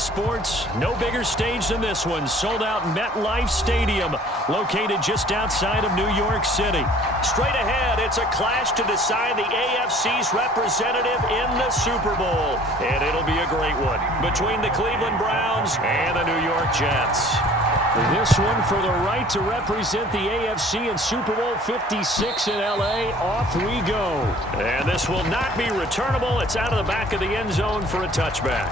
sports, no bigger stage than this one. Sold out MetLife Stadium, located just outside of New York City. Straight ahead, it's a clash to decide the AFC's representative in the Super Bowl. And it'll be a great one between the Cleveland Browns and the New York Jets. This one for the right to represent the AFC in Super Bowl 56 in L.A. Off we go. And this will not be returnable. It's out of the back of the end zone for a touchback.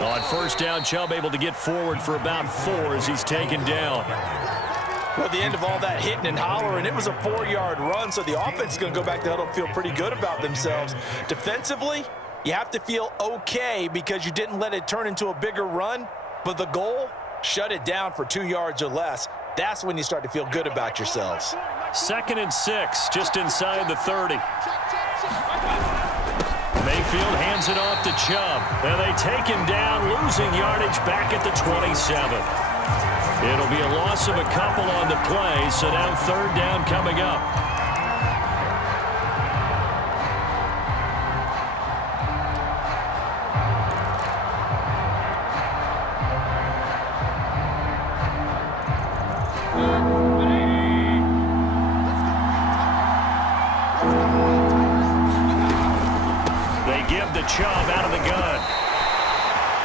On first down, Chubb able to get forward for about 4 as he's taken down. Well, at the end of all that hitting and hollering, it was a 4-yard run, so the offense is going to go back to huddle and feel pretty good about themselves. Defensively, you have to feel okay because you didn't let it turn into a bigger run, but the goal, shut it down for 2 yards or less. That's when you start to feel good about yourselves. 2nd and 6, just inside the 30. Mayfield hands it off to Chubb. And they take him down, losing yardage back at the 27. It'll be a loss of a couple on the play, so now 3rd down coming up. Chubb out of the gun.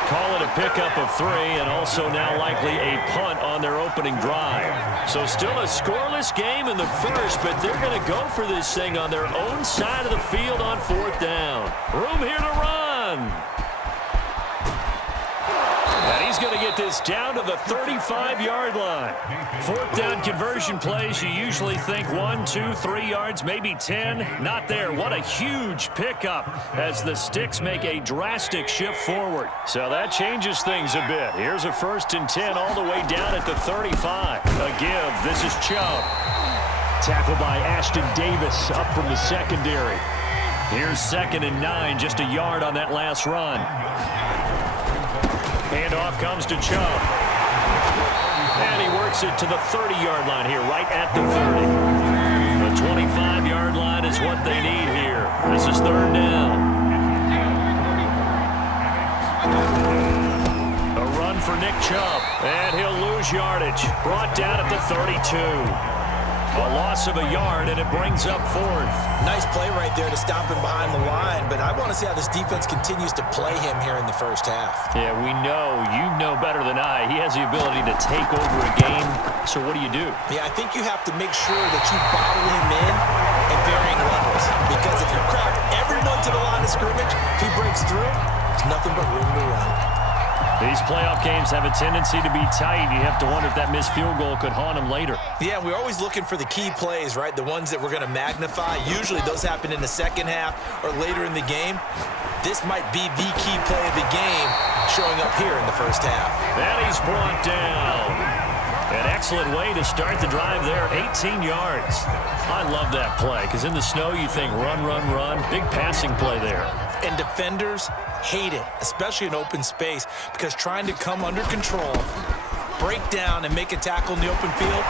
Call it a pickup of 3 and also now likely a punt on their opening drive. So still a scoreless game in the first, but they're going to go for this thing on their own side of the field on 4th down. Room here to run. And he's going to get this down to the 35-yard line. 4th down conversion plays, you usually think 1, 2, 3 yards, maybe 10. Not there. What a huge pickup as the Sticks make a drastic shift forward. So that changes things a bit. Here's a 1st and 10 all the way down at the 35. A give. This is Chubb. Tackled by Ashton Davis up from the secondary. Here's 2nd and 9, just a yard on that last run. Handoff comes to Chubb. And he works it to the 30-yard line here, right at the 30. The 25-yard line is what they need here. This is 3rd down. A run for Nick Chubb. And he'll lose yardage. Brought down at the 32. A loss of a yard, and it brings up 4th. Nice play right there to stop him behind the line, but I want to see how this defense continues to play him here in the first half. Yeah, we know. You know better than I. He has the ability to take over a game. So what do you do? Yeah, I think you have to make sure that you bottle him in at varying levels, because if you crowd everyone to the line of scrimmage, if he breaks through, there's nothing but room to run. These playoff games have a tendency to be tight. You have to wonder if that missed field goal could haunt him later. Yeah, we're always looking for the key plays, right? The ones that we're going to magnify. Usually those happen in the second half or later in the game. This might be the key play of the game showing up here in the first half. And he's brought down. An excellent way to start the drive there, 18 yards. I love that play because in the snow you think run, run, run. Big passing play there. And defenders hate it, especially in open space, because trying to come under control, break down, and make a tackle in the open field,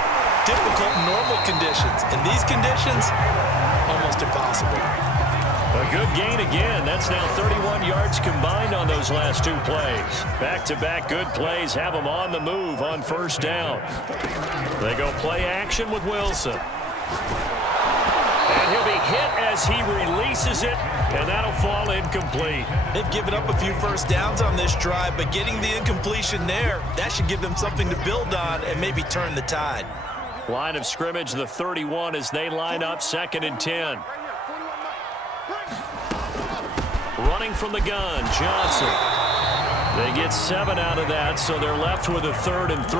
difficult in normal conditions. In these conditions, almost impossible. A good gain again. That's now 31 yards combined on those last 2 plays. Back-to-back good plays have them on the move on 1st down. They go play action with Wilson. And he'll be hit as he releases it, and that'll fall incomplete. They've given up a few 1st downs on this drive, but getting the incompletion there, that should give them something to build on and maybe turn the tide. Line of scrimmage, the 31 as they line up, 2nd and 10. Running from the gun, Johnson. They get 7 out of that, so they're left with a 3rd and 3.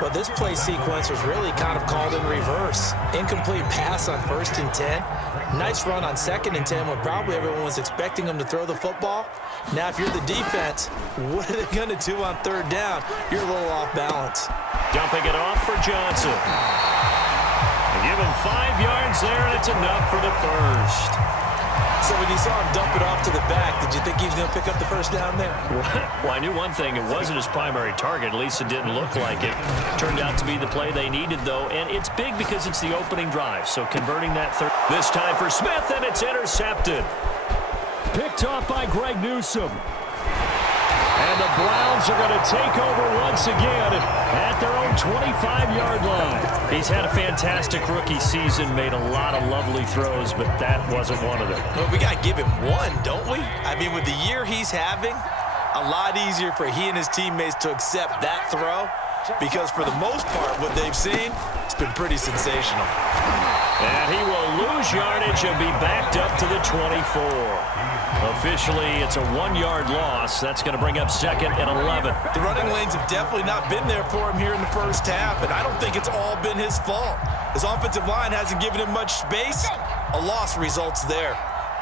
Well, this play sequence was really kind of called in reverse. Incomplete pass on 1st and 10. Nice run on 2nd and 10 when probably everyone was expecting them to throw the football. Now, if you're the defense, what are they going to do on 3rd down? You're a little off balance. Dumping it off for Johnson. Give him 5 yards there, and it's enough for the first. So when you saw him dump it off to the back, did you think he was going to pick up the first down there? Well, I knew one thing. It wasn't his primary target. At least it didn't look like it. Turned out to be the play they needed, though. And it's big because it's the opening drive. So converting that third. This time for Smith, and it's intercepted. Picked off by Greg Newsome. And the Browns are going to take over once again at their own 25-yard line. He's had a fantastic rookie season, made a lot of lovely throws, but that wasn't one of them. Well, we got to give him one, don't we? I mean, with the year he's having, a lot easier for he and his teammates to accept that throw because for the most part, what they've seen, it's been pretty sensational. And he will lose yardage and be backed up to the 24. Officially, it's a 1-yard loss. That's going to bring up 2nd and 11. The running lanes have definitely not been there for him here in the first half, and I don't think it's all been his fault. His offensive line hasn't given him much space. A loss results there.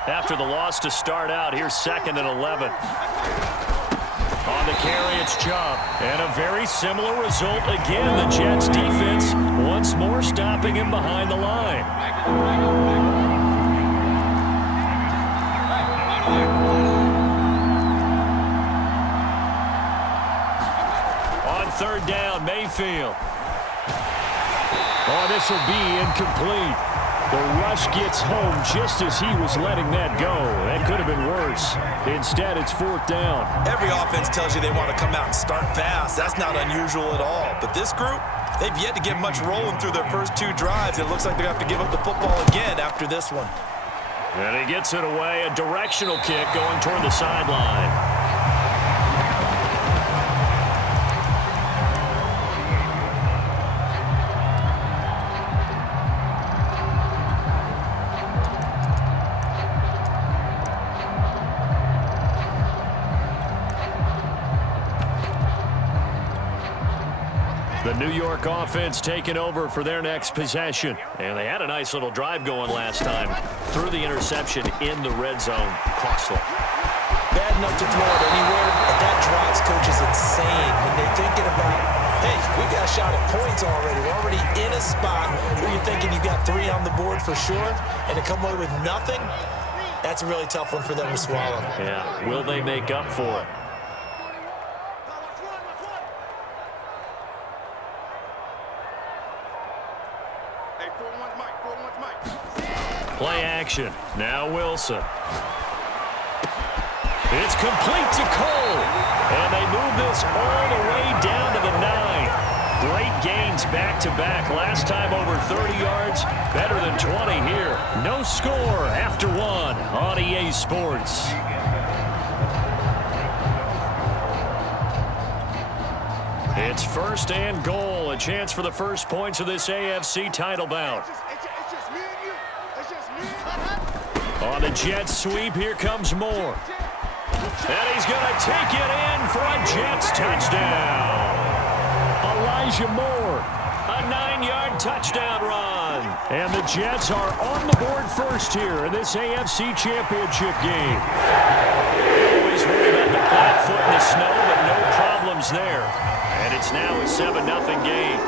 After the loss to start out, here's 2nd and 11. On the carry, it's Chubb. And a very similar result again. The Jets defense once more stopping him behind the line. On 3rd down, Mayfield. Oh, this will be incomplete. The rush gets home just as he was letting that go. That could have been worse. Instead, it's 4th down. Every offense tells you they want to come out and start fast. That's not unusual at all. But this group, they've yet to get much rolling through their first 2 drives. It looks like they're going to have to give up the football again after this one. And he gets it away. A directional kick going toward the sideline. The New York offense taking over for their next possession. And they had a nice little drive going last time. Threw the interception in the red zone. Costly. Bad enough to throw it anywhere, but that drives coaches insane when they're thinking about, hey, we got a shot at points already. We're already in a spot where you're thinking you got 3 on the board for sure, and to come away with nothing, that's a really tough one for them to swallow. Yeah, will they make up for it? Play action. Now Wilson. It's complete to Cole. And they move this all the way down to the 9. Great gains back-to-back. Last time over 30 yards. Better than 20 here. No score after 1 on EA Sports. It's 1st and goal. A chance for the first points of this AFC title bout. On the Jets sweep, here comes Moore. And he's going to take it in for a Jets touchdown. Elijah Moore, a 9-yard touchdown run. And the Jets are on the board first here in this AFC Championship game. Always worry about the flat foot in the snow, but no problems there. And it's now a 7-0 game.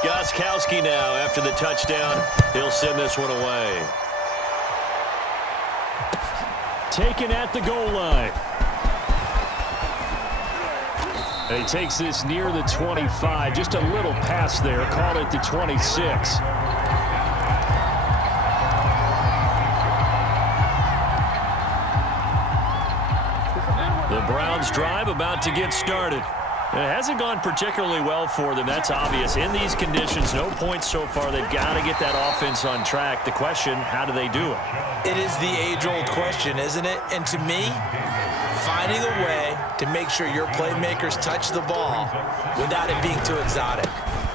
Gostkowski now after the touchdown. He'll send this one away. Taken at the goal line. And he takes this near the 25. Just a little pass there. Call it the 26. The Browns drive about to get started. It hasn't gone particularly well for them. That's obvious. In these conditions, no points so far. They've got to get that offense on track. The question, how do they do it? It is the age-old question, isn't it? And to me, finding a way to make sure your playmakers touch the ball without it being too exotic.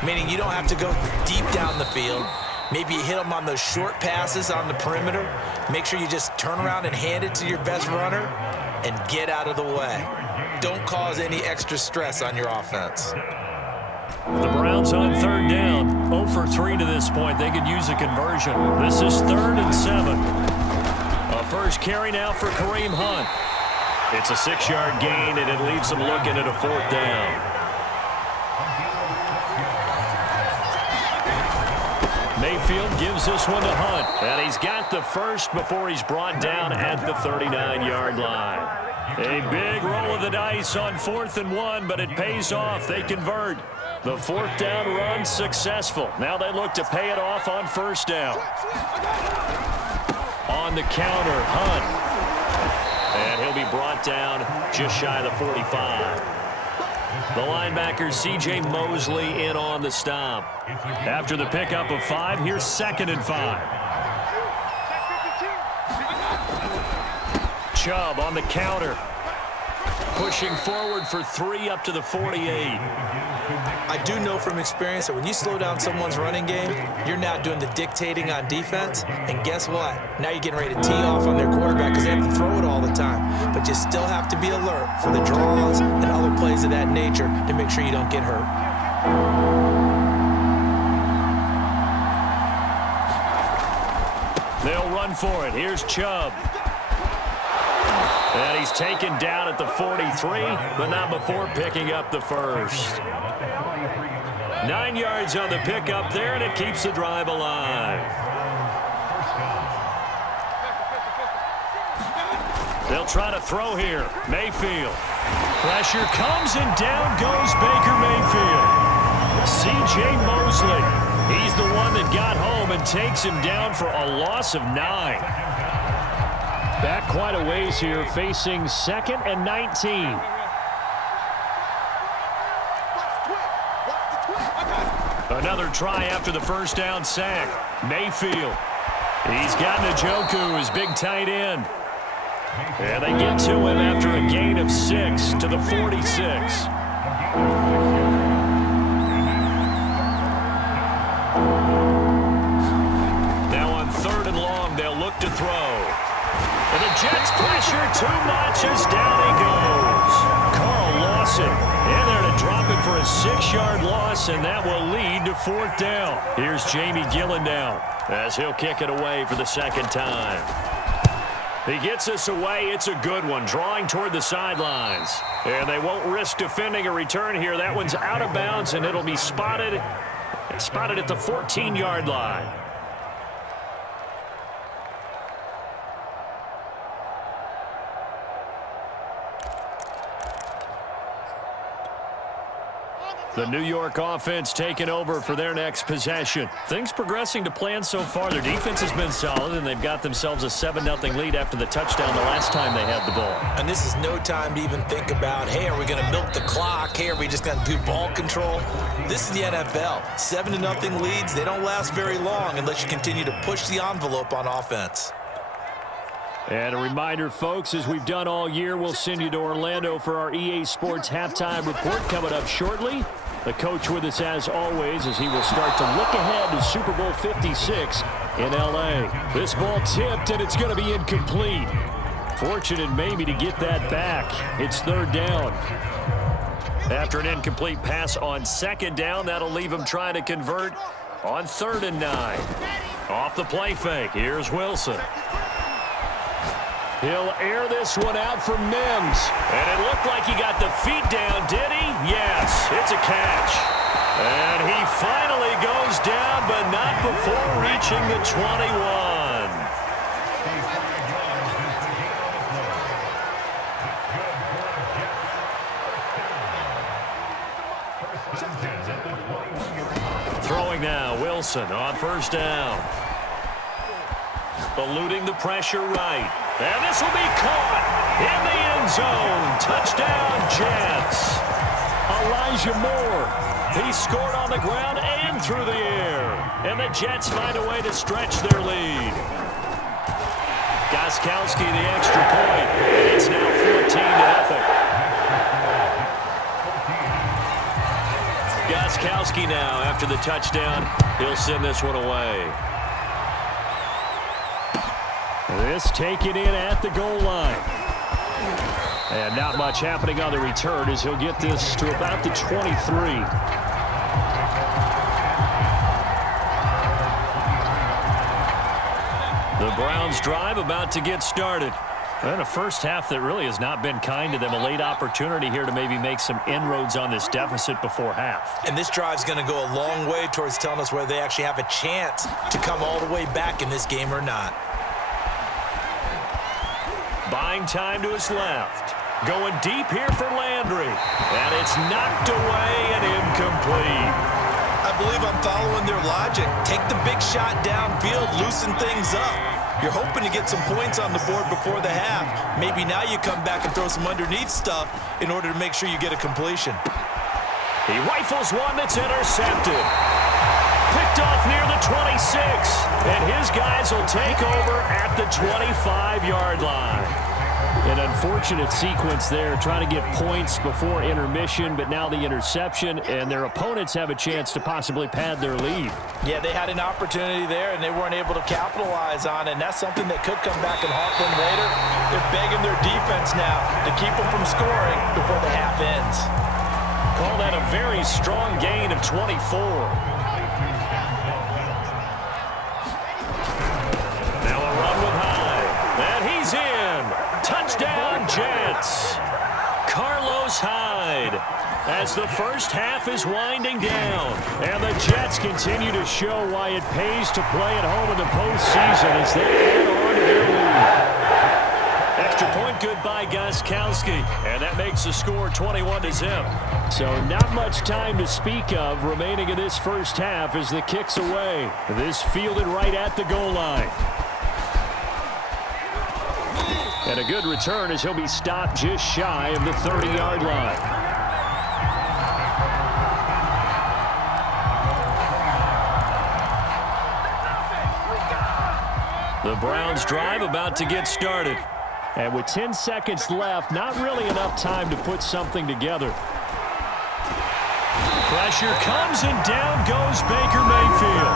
Meaning you don't have to go deep down the field. Maybe you hit them on those short passes on the perimeter. Make sure you just turn around and hand it to your best runner and get out of the way. Don't cause any extra stress on your offense. The Browns on 3rd down. 0 for 3 to this point. They could use a conversion. This is 3rd and 7. A first carry now for Kareem Hunt. It's a 6-yard gain, and it leaves them looking at a 4th down. Mayfield gives this one to Hunt, and he's got the first before he's brought down at the 39-yard line. A big roll of the dice on 4th and 1, but it pays off. They convert. The 4th down run successful. Now they look to pay it off on 1st down. On the counter, Hunt. And he'll be brought down just shy of the 45. The linebacker, C.J. Mosley, in on the stop. After the pickup of 5, here's 2nd and 5. Chubb on the counter. Pushing forward for 3 up to the 48. I do know from experience that when you slow down someone's running game, you're now doing the dictating on defense. And guess what? Now you're getting ready to tee off on their quarterback because they have to throw it all the time. But you still have to be alert for the draws and other plays of that nature to make sure you don't get hurt. They'll run for it. Here's Chubb. And he's taken down at the 43, but not before picking up the first. 9 yards on the pickup there, and it keeps the drive alive. They'll try to throw here. Mayfield. Pressure comes, and down goes Baker Mayfield. C.J. Mosley. He's the one that got home and takes him down for a loss of 9. Back quite a ways here, facing 2nd and 19. Another try after the first down sack. Mayfield. He's got Njoku, his big tight end. And they get to him after a gain of 6 to the 46. Now on 3rd and long, they'll look to throw. And the Jets pressure too much as down he goes. Carl Lawson in there to drop it for a 6-yard loss, and that will lead to 4th down. Here's Jamie Gillen now as he'll kick it away for the 2nd time. He gets us away. It's a good one, drawing toward the sidelines. And they won't risk defending a return here. That one's out of bounds, and it'll be spotted at the 14-yard line. The New York offense taking over for their next possession. Things progressing to plan so far. Their defense has been solid, and they've got themselves a 7-0 lead after the touchdown the last time they had the ball. And this is no time to even think about, hey, are we going to milk the clock? Hey, are we just going to do ball control? This is the NFL. 7-0 leads, they don't last very long unless you continue to push the envelope on offense. And a reminder, folks, as we've done all year, we'll send you to Orlando for our EA Sports halftime report coming up shortly. The coach with us as always as he will start to look ahead to Super Bowl 56 in L.A. This ball tipped, and it's going to be incomplete. Fortunate maybe to get that back. It's 3rd down. After an incomplete pass on 2nd down, that'll leave him trying to convert on 3rd and 9. Off the play fake, here's Wilson. He'll air this one out for Mims. And it looked like he got the feet down, did he? Yes, it's a catch. And he finally goes down, but not before reaching the 21. Throwing now, Wilson on 1st down. Eluding the pressure right. And this will be caught in the end zone. Touchdown, Jets. Elijah Moore. He scored on the ground and through the air. And the Jets find a way to stretch their lead. Gostkowski the extra point. And it's now 14-0. Gostkowski now after the touchdown. He'll send this one away. This taken in at the goal line. And not much happening on the return as he'll get this to about the 23. The Browns drive about to get started. And a first half that really has not been kind to them. A late opportunity here to maybe make some inroads on this deficit before half. And this drive's going to go a long way towards telling us whether they actually have a chance to come all the way back in this game or not. Buying time to his left. Going deep here for Landry. And it's knocked away and incomplete. I believe I'm following their logic. Take the big shot downfield, loosen things up. You're hoping to get some points on the board before the half. Maybe now you come back and throw some underneath stuff in order to make sure you get a completion. He rifles one that's intercepted. Picked off near the 26. And his guys will take over at the 25-yard line. An unfortunate sequence there, trying to get points before intermission, but now the interception, and their opponents have a chance to possibly pad their lead. Yeah, they had an opportunity there, and they weren't able to capitalize on it, and that's something that could come back and haunt them later. They're begging their defense now to keep them from scoring before the half ends. Call that a very strong gain of 24. Now a run with Hyde, and he's in. Touchdown, Jets. Carlos Hyde as the first half is winding down. And the Jets continue to show why it pays to play at home in the postseason as they add on to their lead. Extra point good by Gostkowski. And that makes the score 21-0. So not much time to speak of remaining in this first half as the kick's away. This fielded right at the goal line. And a good return as he'll be stopped just shy of the 30-yard line. The Browns drive about to get started. And with 10 seconds left, not really enough time to put something together. Pressure comes and down goes Baker Mayfield.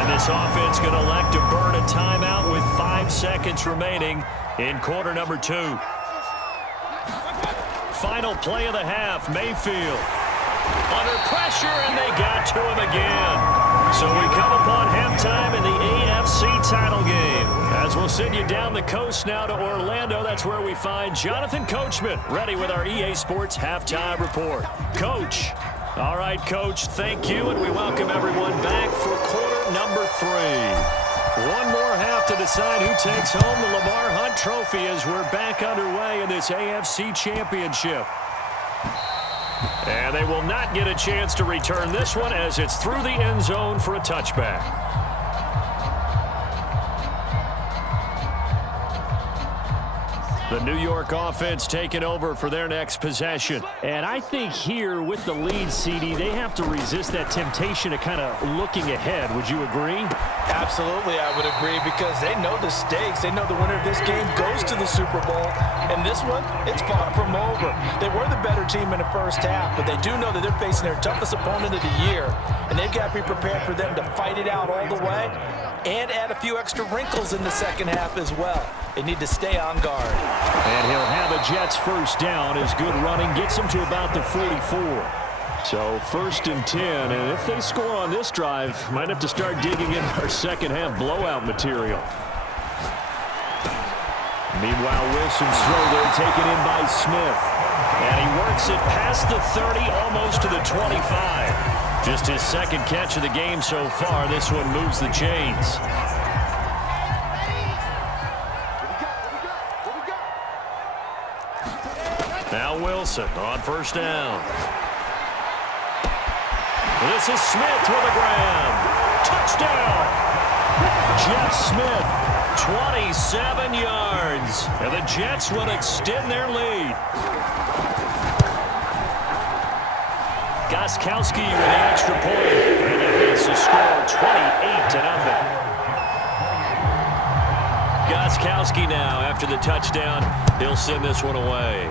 And this offense going to elect to burn a timeout with 5 seconds remaining in quarter number 2. Final play of the half, Mayfield. Under pressure, and they got to him again. So we come upon halftime in the AFC title game. As we'll send you down the coast now to Orlando, that's where we find Jonathan Coachman, ready with our EA Sports Halftime Report. Coach. All right, Coach, thank you, and we welcome everyone back for quarter number 3. One more half to decide who takes home the Lamar Hunt Trophy as we're back underway in this AFC Championship. And they will not get a chance to return this one as it's through the end zone for a touchback. The New York offense taking over for their next possession. And I think here with the lead, CD, they have to resist that temptation of kind of looking ahead. Would you agree? Absolutely, I would agree, because they know the stakes. They know the winner of this game goes to the Super Bowl. And this one, it's far from over. They were the better team in the first half, but they do know that they're facing their toughest opponent of the year. And they've got to be prepared for them to fight it out all the way and add a few extra wrinkles in the second half as well. They need to stay on guard. And he'll have a Jets first down as good running gets him to about the 44. So 1st and 10, and if they score on this drive, might have to start digging in our second half blowout material. Meanwhile, Wilson's throw there taken in by Smith. And he works it past the 30, almost to the 25. Just his second catch of the game so far. This one moves the chains. Now Wilson on first down. This is Smith with a grab. Touchdown! Jeff Smith, 27 yards. And the Jets will extend their lead. Gostkowski with the extra point. And that makes the score 28-0. Gostkowski now, after the touchdown, he'll send this one away.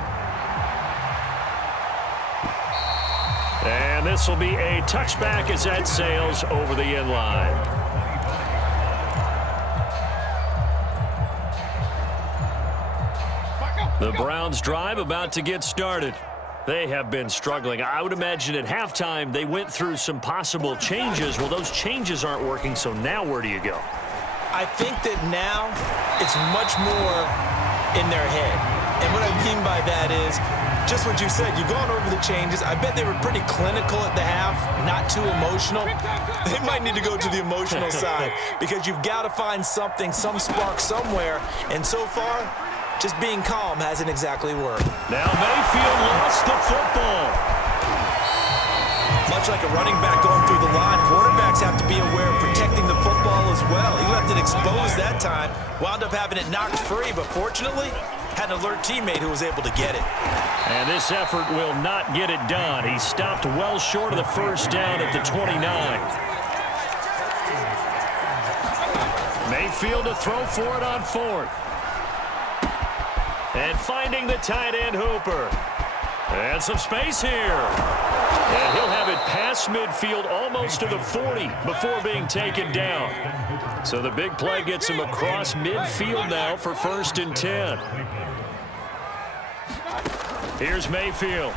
And this will be a touchback as that sails over the end line. The Browns drive about to get started. They have been struggling. I would imagine at halftime they went through some possible changes. Well, those changes aren't working, so now where do you go? I think that now it's much more in their head. And what I mean by that is, just what you said, you've gone over the changes. I bet they were pretty clinical at the half, not too emotional. They might need to go to the emotional side because you've got to find something, some spark somewhere. And so far, just being calm hasn't exactly worked. Now Mayfield lost the football. Much like a running back going through the line, quarterbacks have to be aware of protecting the football as well. He left it exposed that time, wound up having it knocked free, but fortunately, had an alert teammate who was able to get it. And this effort will not get it done. He stopped well short of the first down at the 29. Mayfield to throw for it on fourth. And finding the tight end Hooper. And some space here. And he'll have it past midfield almost to the 40 before being taken down. So the big play gets him across midfield now for 1st and 10. Here's Mayfield.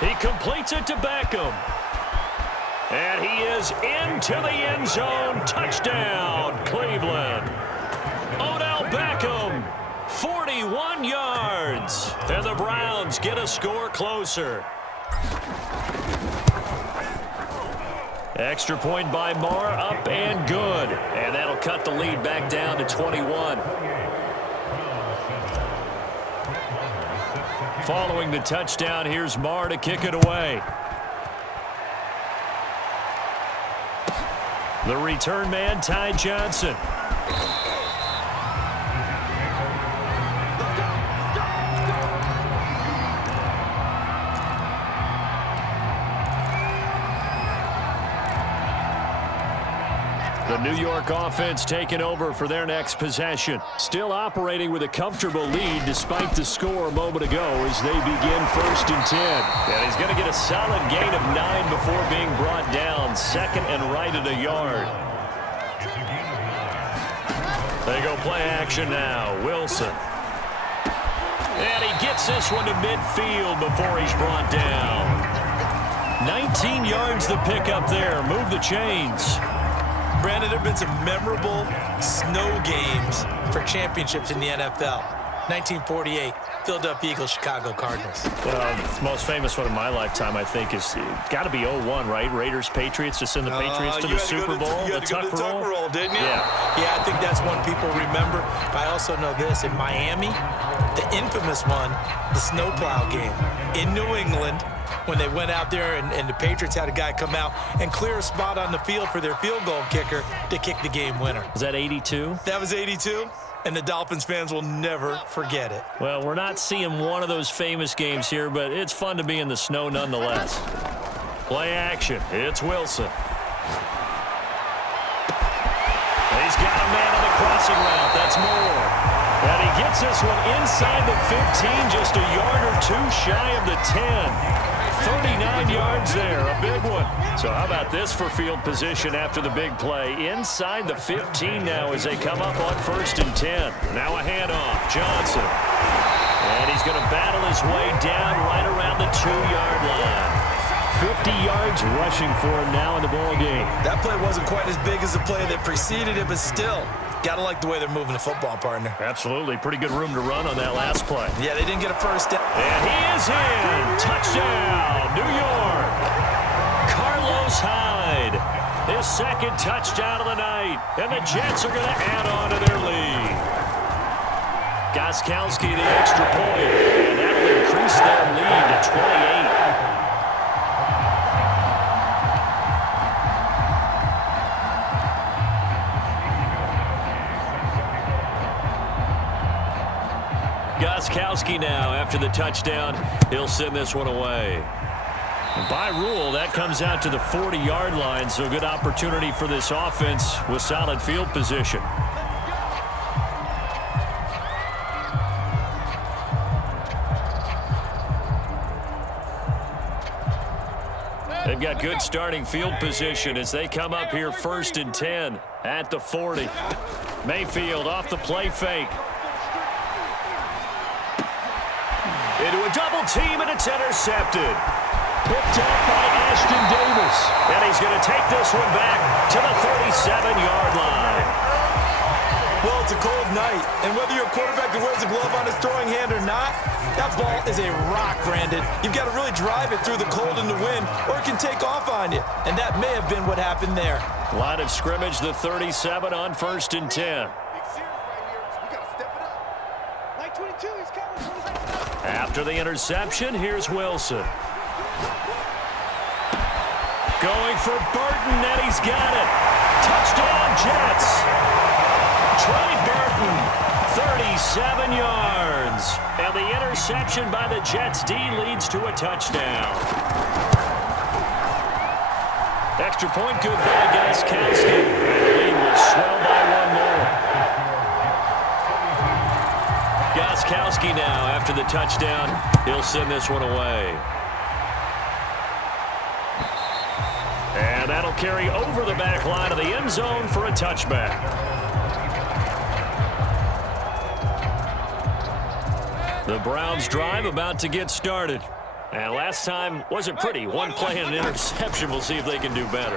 He completes it to Beckham. And he is into the end zone. Touchdown, Cleveland. Odell Beckham, 41 yards. And the Browns get a score closer. Extra point by Marr, up and good. And that'll cut the lead back down to 21. Following the touchdown, here's Marr to kick it away. The return man, Ty Johnson. The New York offense taking over for their next possession. Still operating with a comfortable lead despite the score a moment ago as they begin 1st and 10. And he's going to get a solid gain of 9 before being brought down. 2nd and right at a yard. They go play action now. Wilson. And he gets this one to midfield before he's brought down. 19 yards the pick up there. Move the chains. Brandon, there have been some memorable snow games for championships in the NFL. 1948, Philadelphia Eagles, Chicago Cardinals. Well, the most famous one of my lifetime, I think, is got to be 01, right? Raiders, Patriots, to send the Patriots to the Super Bowl. You had to go to the tuck roll, didn't you? Yeah, I think that's one people remember. But I also know this. In Miami, the infamous one, the snowplow game. In New England, when they went out there and the Patriots had a guy come out and clear a spot on the field for their field goal kicker to kick the game winner. Was that 82? That was 82, and the Dolphins fans will never forget it. Well, we're not seeing one of those famous games here, but it's fun to be in the snow nonetheless. Play action. It's Wilson. He's got a man on the crossing route. That's Moore. And he gets this one inside the 15, just a yard or two shy of the 10. 39 yards there, a big one. So how about this for field position after the big play? Inside the 15 now as they come up on 1st and 10. Now a handoff, Johnson. And he's going to battle his way down right around the 2-yard line. 50 yards rushing for him now in the ball game. That play wasn't quite as big as the play that preceded it, but still, gotta like the way they're moving the football, partner. Absolutely. Pretty good room to run on that last play. Yeah, they didn't get a first down. And he is in. Touchdown, New York. Carlos Hyde. His 2nd touchdown of the night. And the Jets are going to add on to their lead. Gostkowski the extra point. And that'll increase their lead to 28. Gostkowski now after the touchdown. He'll send this one away. And by rule, that comes out to the 40-yard line, so good opportunity for this offense with solid field position. They've got good starting field position as they come up here 1st and 10 at the 40. Mayfield off the play fake. Into a double team, and it's intercepted. Picked up by Ashton Davis. And he's going to take this one back to the 37-yard line. it's a cold night, and whether you're a quarterback that wears a glove on his throwing hand or not, that ball is a rock, Brandon. You've got to really drive it through the cold and the wind, or it can take off on you, and that may have been what happened there. Line of scrimmage, the 37 on 1st and 10. After the interception, here's Wilson. Going for Burton, and he's got it. Touchdown, Jets. Trey Burton, 37 yards. And the interception by the Jets D leads to a touchdown. Extra point good by Gostkowski. And the lead will swell by one more. Gostkowski now, after the touchdown, he'll send this one away. And that'll carry over the back line of the end zone for a touchback. The Browns drive about to get started. And last time wasn't pretty. One play and an interception. We'll see if they can do better.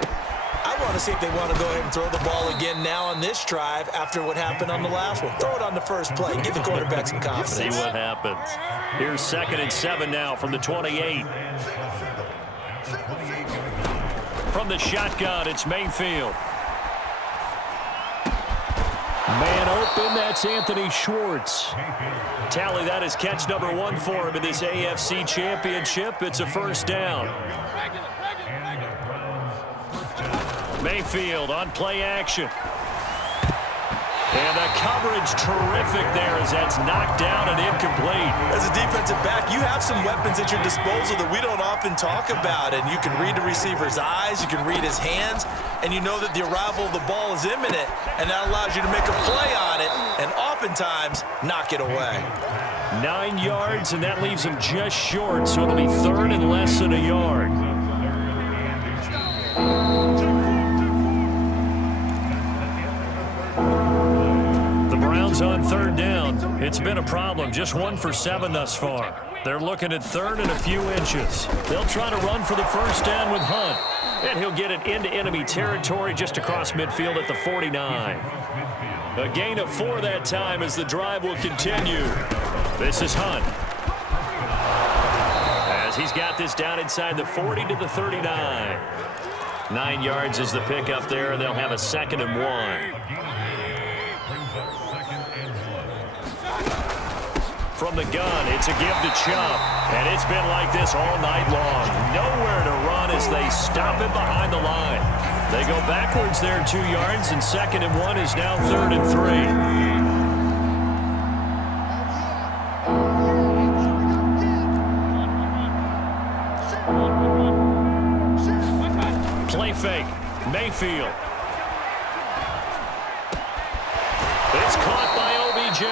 I want to see if they want to go ahead and throw the ball again now on this drive after what happened on the last one. Throw it on the first play. Give the quarterback some confidence. See what happens. Here's 2nd and 7 now from the 28. From the shotgun, it's Mayfield. Man open, that's Anthony Schwartz. Tally, that is catch number 1 for him in this AFC Championship. It's a first down. Mayfield on play action. And the coverage terrific there as that's knocked down and incomplete. As a defensive back, you have some weapons at your disposal that we don't often talk about. And you can read the receiver's eyes, you can read his hands, and you know that the arrival of the ball is imminent. And that allows you to make a play on it and oftentimes knock it away. 9 yards, and that leaves him just short, so it'll be 3rd and less than a yard. On 3rd down. It's been a problem. Just 1 for 7 thus far. They're looking at 3rd and a few inches. They'll try to run for the first down with Hunt. And he'll get it into enemy territory just across midfield at the 49. A gain of 4 that time as the drive will continue. This is Hunt. As he's got this down inside the 40 to the 39. 9 yards is the pickup there, and they'll have a 2nd and 1. From the gun, it's a give to Chubb. And it's been like this all night long. Nowhere to run as they stop him behind the line. They go backwards there 2 yards, and 2nd and 1 is now 3rd and 3. Play fake. Mayfield. It's caught by OBJ.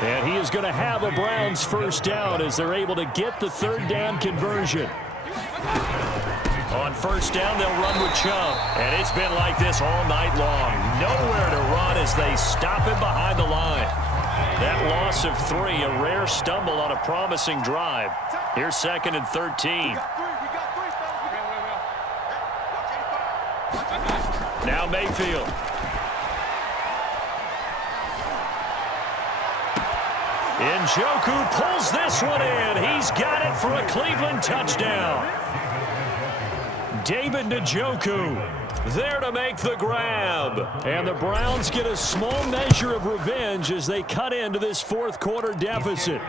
And he is going to have a Browns first down as they're able to get the 3rd down conversion. On first down, they'll run with Chubb. And it's been like this all night long. Nowhere to run as they stop him behind the line. That loss of 3, a rare stumble on a promising drive. Here's 2nd and 13. Now Mayfield. Njoku pulls this one in. He's got it for a Cleveland touchdown. David Njoku there to make the grab. And the Browns get a small measure of revenge as they cut into this 4th quarter deficit.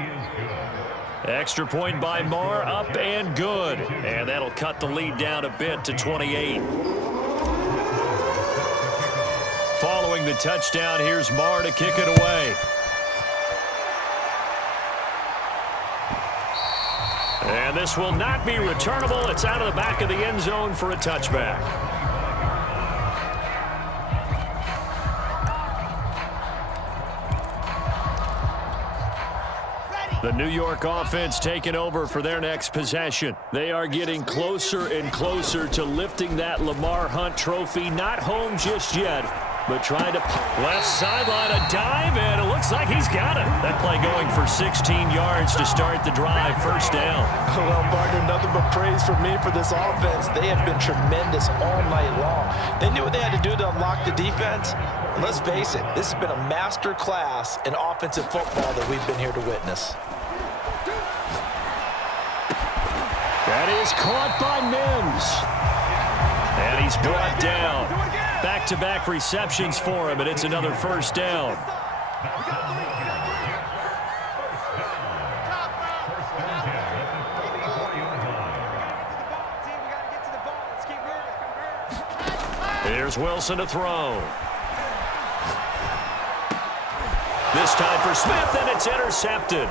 Extra point by Marr, up and good. And that'll cut the lead down a bit to 28. Following the touchdown, here's Marr to kick it away. And this will not be returnable. It's out of the back of the end zone for a touchback. The New York offense taking over for their next possession. They are getting closer and closer to lifting that Lamar Hunt trophy. Not home just yet, but trying to left sideline, a dive, and it looks like he's got it. That play going for 16 yards to start the drive. First down. Well, partner, nothing but praise from me for this offense. They have been tremendous all night long. They knew what they had to do to unlock the defense. Let's face it, this has been a master class in offensive football that we've been here to witness. That is caught by Mims. And he's brought down. Back-to-back receptions for him, and it's another first down. Here's Wilson to throw. This time for Smith, and it's intercepted.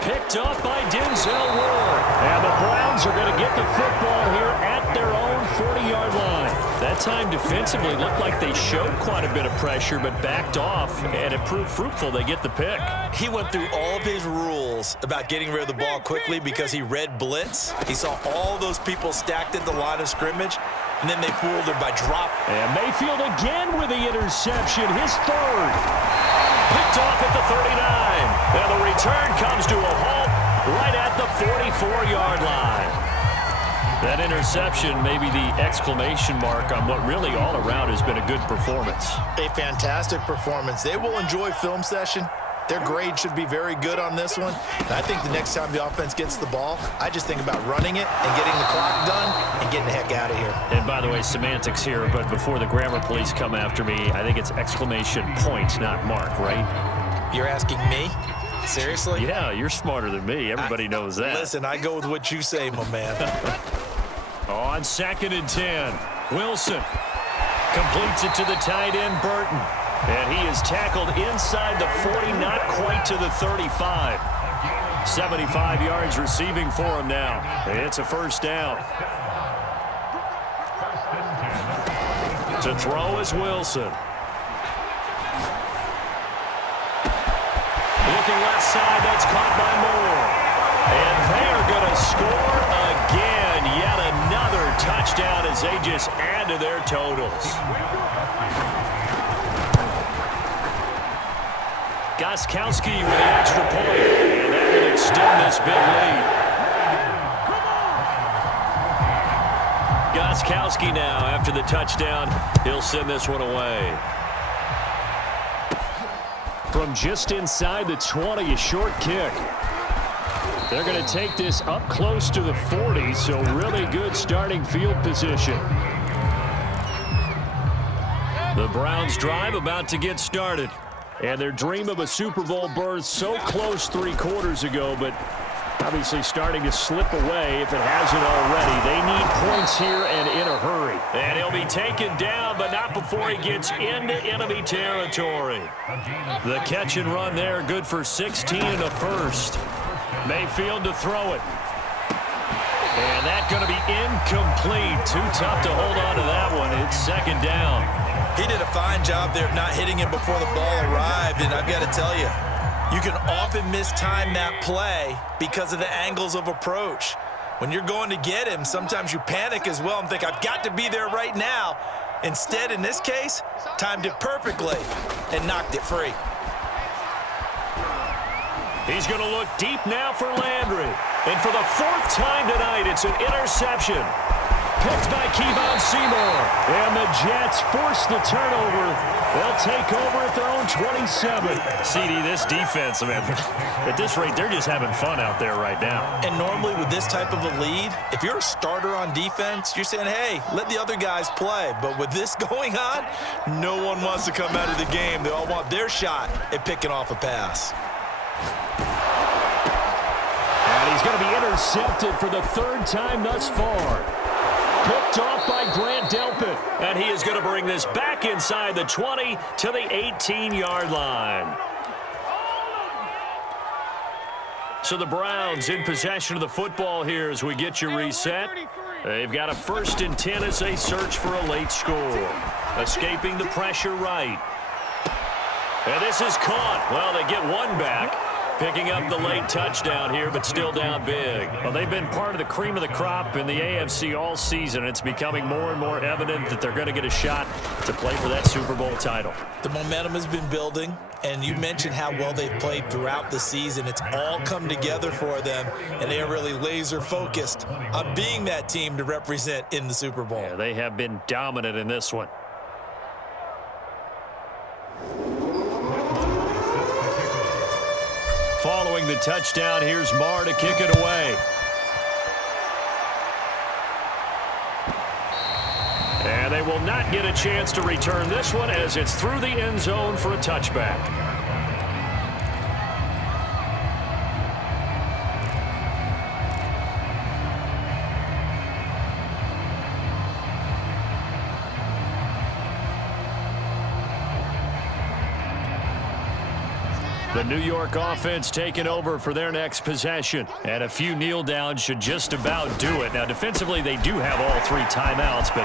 Picked up by Denzel Ward. And the Browns are going to get the football here at their own 40-yard line. That time defensively looked like they showed quite a bit of pressure but backed off, and it proved fruitful. They get the pick. He went through all of his rules about getting rid of the ball quickly because he read blitz. He saw all those people stacked at the line of scrimmage, and then they fooled him by drop. And Mayfield again with the interception, his third. Picked off at the 39. And the return comes to a halt right at the 44-yard line. That interception may be the exclamation mark on what really all around has been a good performance. A fantastic performance. They will enjoy film session. Their grade should be very good on this one. And I think the next time the offense gets the ball, I just think about running it and getting the clock done and getting the heck out of here. And by the way, semantics here, but before the grammar police come after me, I think it's exclamation point, not mark, right? You're asking me? Seriously? Yeah, you're smarter than me. Everybody knows that. Listen, I go with what you say, my man. On 2nd and 10, Wilson completes it to the tight end, Burton. And he is tackled inside the 40, not quite to the 35. 75 yards receiving for him now. It's a first down. To throw is Wilson. Looking left side, that's caught by Moore. And they're going to score again. Yet another touchdown as they just add to their totals. Gostkowski with the extra point, and that will extend this big lead. Gostkowski now, after the touchdown, he'll send this one away. From just inside the 20, a short kick. They're going to take this up close to the 40, so really good starting field position. The Browns drive about to get started. And their dream of a Super Bowl berth so close 3 quarters ago, but obviously starting to slip away if it hasn't already. They need points here and in a hurry. And he'll be taken down, but not before he gets into enemy territory. The catch and run there, good for 16 and a first. Mayfield to throw it. And that's going to be incomplete. Too tough to hold on to that one. It's 2nd down. He did a fine job there of not hitting him before the ball arrived, and I've got to tell you, you can often mistime that play because of the angles of approach. When you're going to get him, sometimes you panic as well and think, I've got to be there right now. Instead, in this case, timed it perfectly and knocked it free. He's going to look deep now for Landry. And for the 4th time tonight, it's an interception. Picked by Kevon Seymour. And the Jets force the turnover. They'll take over at their own 27. CD, this defense, man, at this rate, they're just having fun out there right now. And normally with this type of a lead, if you're a starter on defense, you're saying, hey, let the other guys play. But with this going on, no one wants to come out of the game. They all want their shot at picking off a pass. And he's going to be intercepted for the 3rd time thus far. Picked off by Grant Delpit. And he is going to bring this back inside the 20 to the 18-yard line. So the Browns in possession of the football here as we get you reset. They've got a 1st and 10 as they search for a late score. Escaping the pressure right. And this is caught. Well, they get one back. Picking up the late touchdown here, but still down big. Well, they've been part of the cream of the crop in the AFC all season. It's becoming more and more evident that they're going to get a shot to play for that Super Bowl title. The momentum has been building, and you mentioned how well they've played throughout the season. It's all come together for them, and they are really laser-focused on being that team to represent in the Super Bowl. Yeah, they have been dominant in this one. the touchdown, here's Marr to kick it away. And they will not get a chance to return this one as it's through the end zone for a touchback. The New York offense taking over for their next possession. And a few kneel downs should just about do it. Now, defensively, they do have all 3 timeouts, but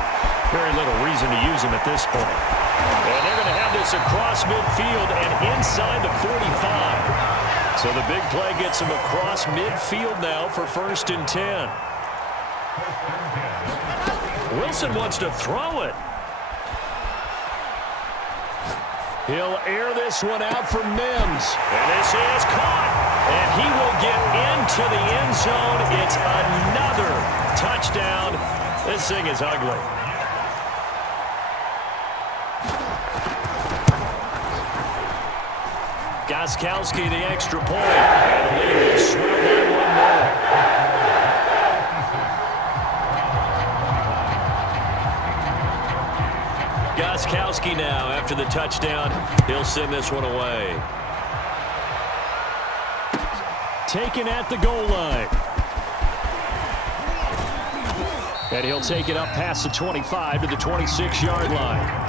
very little reason to use them at this point. And they're going to have this across midfield and inside the 45. So the big play gets them across midfield now for 1st and 10. Wilson wants to throw it. He'll air this one out for Mims. And this is caught. And he will get into the end zone. It's another touchdown. This thing is ugly. Gostkowski the extra point. And the lead will swell by 1 more. Gostkowski now after the touchdown. He'll send this one away. Taken at the goal line. And he'll take it up past the 25 to the 26-yard line.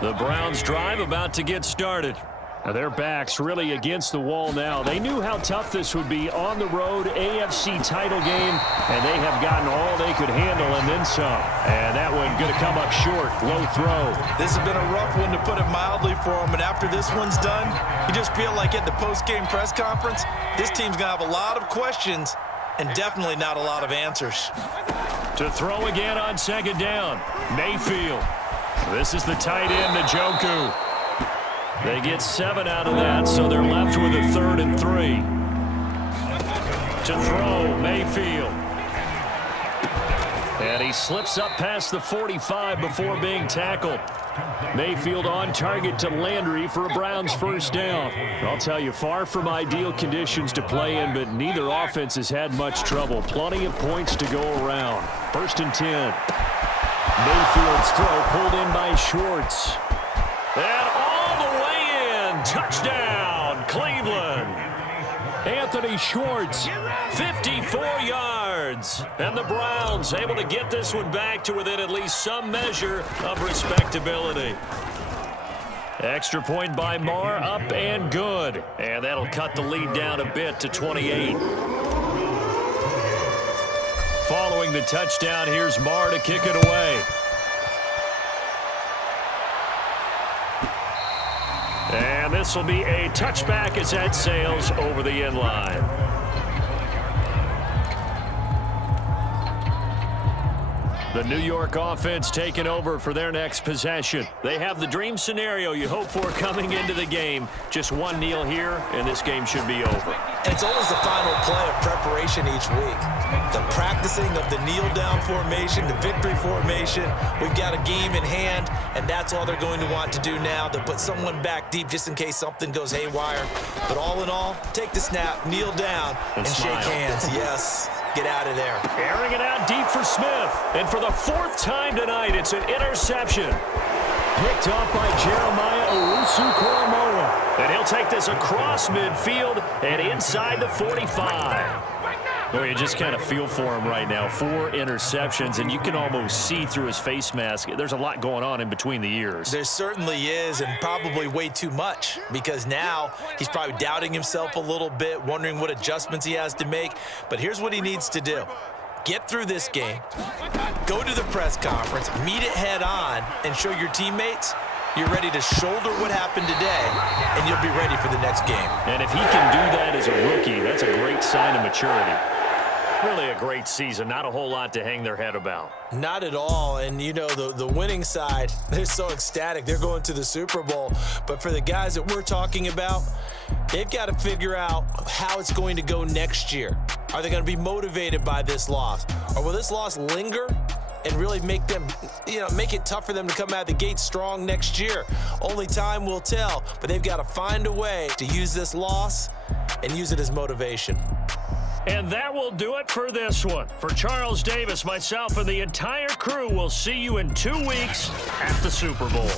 The Browns drive about to get started. Now their backs really against the wall now. They knew how tough this would be on the road, AFC title game, and they have gotten all they could handle and then some. And that one going to come up short, low throw. This has been a rough one to put it mildly for them, and after this one's done, you just feel like at the post-game press conference, this team's going to have a lot of questions and definitely not a lot of answers. To throw again on 2nd down, Mayfield. This is the tight end, Njoku. They get 7 out of that, so they're left with a 3rd and 3. To throw, Mayfield. And he slips up past the 45 before being tackled. Mayfield on target to Landry for a Browns 1st down. I'll tell you, far from ideal conditions to play in, but neither offense has had much trouble. Plenty of points to go around. 1st and 10. Mayfield's throw pulled in by Schwartz. And all the way in. Touchdown, Cleveland. Anthony Schwartz, 54 yards. And the Browns able to get this one back to within at least some measure of respectability. Extra point by Marr, up and good. And that'll cut the lead down a bit to 28. Following the touchdown, here's Marr to kick it away. And this will be a touchback as that sails over the end line. The New York offense taking over for their next possession. They have the dream scenario you hope for coming into the game. Just one kneel here, and this game should be over. It's always the final play of preparation each week. The practicing of the kneel-down formation, the victory formation. We've got a game in hand, and that's all they're going to want to do now, to put someone back deep just in case something goes haywire. But all in all, take the snap, kneel down, and shake hands. Yes. Get out of there. Airing it out deep for Smith. And for the 4th time tonight, it's an interception. Picked off by Jeremiah Owusu-Koramoah. And he'll take this across midfield and inside the 45. Oh, you just kind of feel for him right now. 4 interceptions, and you can almost see through his face mask. There's a lot going on in between the ears. There certainly is, and probably way too much, because now he's probably doubting himself a little bit, wondering what adjustments he has to make. But here's what he needs to do. Get through this game, go to the press conference, meet it head on, and show your teammates you're ready to shoulder what happened today, and you'll be ready for the next game. And if he can do that as a rookie, that's a great sign of maturity. Really a great season. Not a whole lot to hang their head about. Not at all. And, you know, the winning side, they're so ecstatic. They're going to the Super Bowl. But for the guys that we're talking about, they've got to figure out how it's going to go next year. Are they going to be motivated by this loss? Or will this loss linger and really make them, make it tough for them to come out of the gate strong next year? Only time will tell, but they've got to find a way to use this loss and use it as motivation. And that will do it for this one. For Charles Davis, myself, and the entire crew, we'll see you in 2 weeks at the Super Bowl.